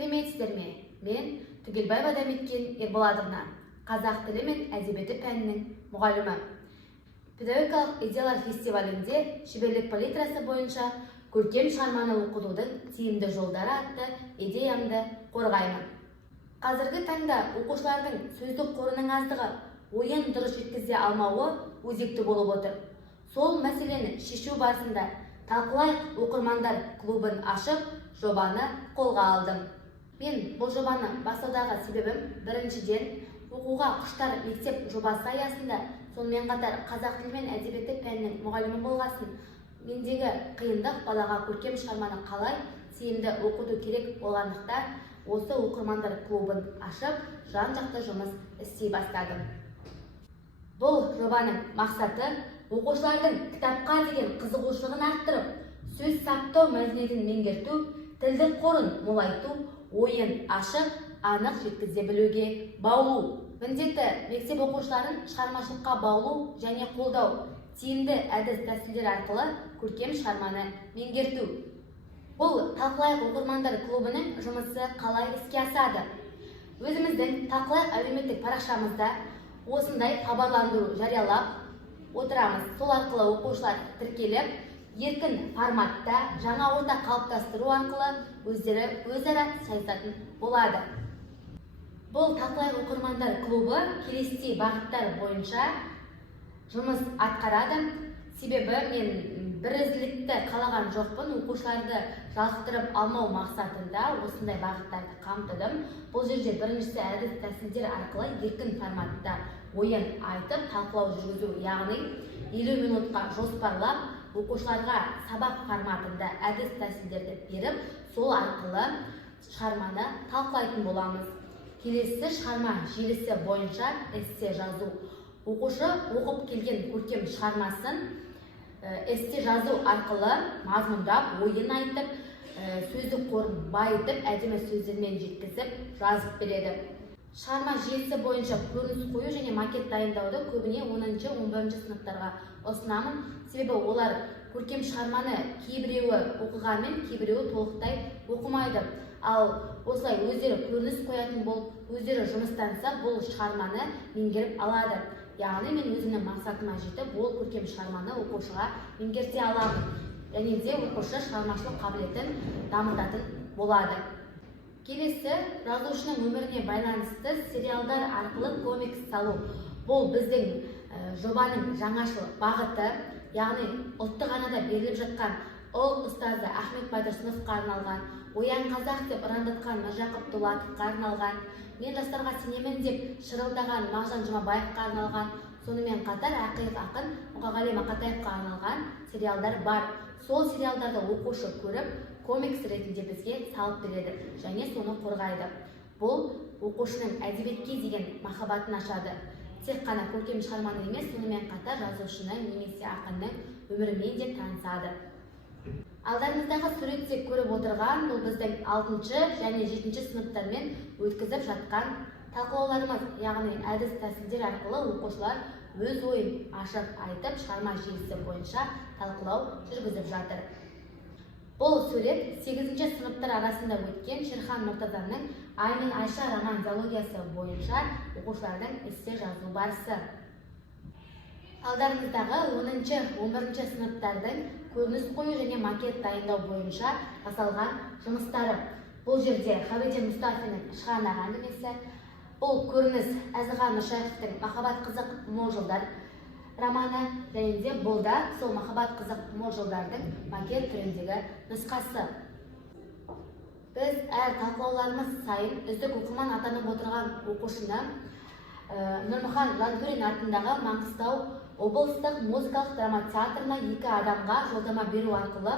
Сәлеметсіздер ме? Мен Түгелбаева Дәметкен Ерболатовна, қазақ тілі мен әдебиеті пәнінің мұғалімі. Педагогикалық идеялар фестивалінде шеберлік палитрасы бойынша көркем шығарманы оқытудың тиімді жолдары атты идеямды қорғаймын. Қазіргі таңда оқушылардың сөздік қорының аздығы, ойын дұрыс жеткізе алмауы өзекті болып отыр. Сол мәселені шешу барысында Талқылайық оқырмандар клубын ашып, жобаны қолға алдым. Мен бұл жобаны бастаудағы себебім біріншіден оқуға құштар мектеп жобасы аясында, сонымен қатар қазақ тілі мен әдебиеті пәнінің мұғалімі болғасын, мендегі қиындық балаға көркем шығарманы қалай тиімді оқыту керек болғандықтан, осы оқырмандар клубын ашып, жан-жақты жұмыс істей бастадым. Бұл жобаның мақсаты оқушылардың кітапқа деген қызығушылығын арттырып, сөз саптау мәдениетін меңгерту, тілдік қорын молайту, ойын ашып, анық жеткізе білуге баулу. Міндеті мектеп оқушыларын шығармашылыққа баулу және қолдау, тиімді әдіс тәсілдер арқылы көркем шығарманы меңгерту. Бұл Талқылайық оқырмандар клубының жұмысы қалай іске асады? Өзіміздің Талқылайық әлеуметтік парақшамызда осындай хабарландыру жариялап отырамыз. Сол арқылы оқушылар тіркеліп, еркін форматта жаңа орта қалыптастыру арқылы өздері өзара сайысатын болады. Бұл Талқылайық оқырмандар клубы келесі бағыттар бойынша жұмыс атқарады. Себебі мен бірізділікті қалаған жоқпын, оқушыларды жалықтырып алмау мақсатында осындай бағыттарды қамтыдым. Бұл жерде біріншісі әдіс тәсілдер арқылы еркін форматта ойын айтып, талқылау жүргізу, яғни 50 минутқа жоспарлап, оқушыларға сабақ форматында әдіс тәсілдерді беріп, сол арқылы шығарманы талқылайтын боламыз. Келесі шығарма желісі бойынша эссе жазу. Оқушы оқып келген көркем шығармасын эссе жазу арқылы мазмұндап, ойын айтып, сөздік қорын байытып, әдемі сөздермен жеткізіп, жазып береді. Шығарма желісі бойынша көрініс қою және макет дайындауды көбіне 10-11 сыныптарға ұсынамын. Себебі олар көркем шығарманы кейбіреуі оқығанмен, кейбіреуі толықтай оқымайды. Ал осылай өздері көрініс қоятын болып, өздері жұмыстанса, бұл шығарманы меңгеріп алады. Яғни мен өзімнің мақсатыма жетіп, ол көркем шығарманы оқушыға меңгерте аламын. Және де оқушы шығармашылық қабілетін дамытатын болады. Келесі, жазушының өміріне байланысты сериалдар арқылы комикс салу. Бұл біздің жобаның жаңашыл бағыты, яғни ұлттық арнада беріліп жатқан ұлт ұстазы Ахмет Байтұрсыновқа арналған, Оян қазақ деп ұрандатқан Міржақып Дулатовқа арналған, Мен жастарға сенемін деп шырылдаған Мағжан Жұмабаевқа арналған, сонымен қатар ақиық ақын Мұқағали Мақатаевқа арналған сериалдар бар. Сол сериалдарды оқушы көріп, комикс ретінде бізге салып береді және соны қорғайды. Бұл оқушының әдебиетке деген махаббатын ашады. Тек қана көркем шығарманы емес, сонымен қатар жазушының немесе ақынның өмірімен де танысады. Алдарыңыздағы суретте көріп отырған бұл біздің 6 және 7 сыныптармен өткізіп жатқан талқылауларымыз, яғни әдіс тәсілдер арқылы оқушылар өз ойын ашып айтып, шығарма желісі бойынша талқылау жүргізіп жатыр. Бұл сурет 8 сыныптар арасында өткен Шерхан Мұртазаның Ай мен Айша роман-зоологиясы бойынша оқушылардың эссе жазу барысы. Алдарыңыздағы 10-11 сыныптардың көрініс қою және макет дайындау бойынша жасалған жұмыстары. Бұл жерде Ғабиден Мұстафиннің Шығанақ әңгімесі, бұл көрініс Әзіған Нұршайықовтың Махаббат қызық мол жылдар романы, және де бұл да сол Махаббат қызық мол жылдардың макет түріндегі нұсқасы. Біз әр талқылауларымыз сайын үздік оқырман атанып отырған оқушыны Нұрмұхан Жантөрин атындағы Маңғыстау облыстық музыкалық драма театрына 2 адамға жолдама беру арқылы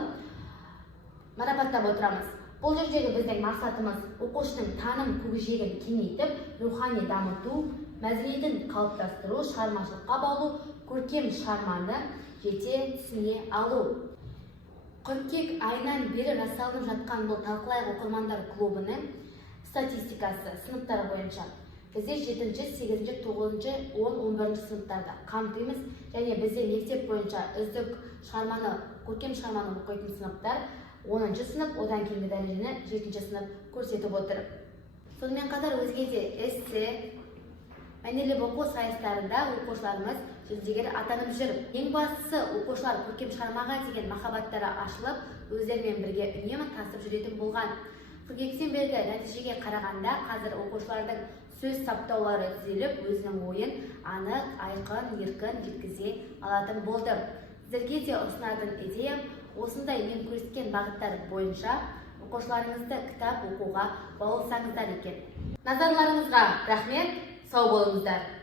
марапаттап отырамыз. Бұл жердегі біздің мақсатымыз оқушының таным көкжиегін кеңейтіп, рухани дамыту, мәдениетін қалыптастыру, шығармашылыққа баулу, көркем шығарманы жете түсіне алу. Қыркүйек айынан бері жасалынып жатқан бұл Талқылайық оқырмандар клубының статистикасы сыныптар бойынша. Бізде 7, 8, 9, 10, 11 сыныптарда қамтимыз, және бізде мектеп бойынша үздік шығарманы, көркем шығарманы оқитын сыныптар 10 сынып, одан кейінгі дәрежені 7 сынып көрсетіп отыр. Сонымен қатар өзге де эссе, мәнерлеп оқу сайыстарында оқушыларымыз жүлдегер атанып жүр. Ең бастысы оқушылар көркем шығармаға деген махаббаттары ашылып, өздерімен бірге үнемі тасып жүретін болған. Қыркүйектен бергі нәтижеге қарағанда қазір оқушылардың сөз саптаулары түзеліп, өзінің ойын анық, айқын, еркін жеткізе алатын болды. Сіздерге де ұсынатын идеям осындай мен көрсеткен бағыттар бойынша оқушыларыңызды кітап оқуға баулысаңыздар екен. Назарларыңызға рахмет, сау болыңыздар.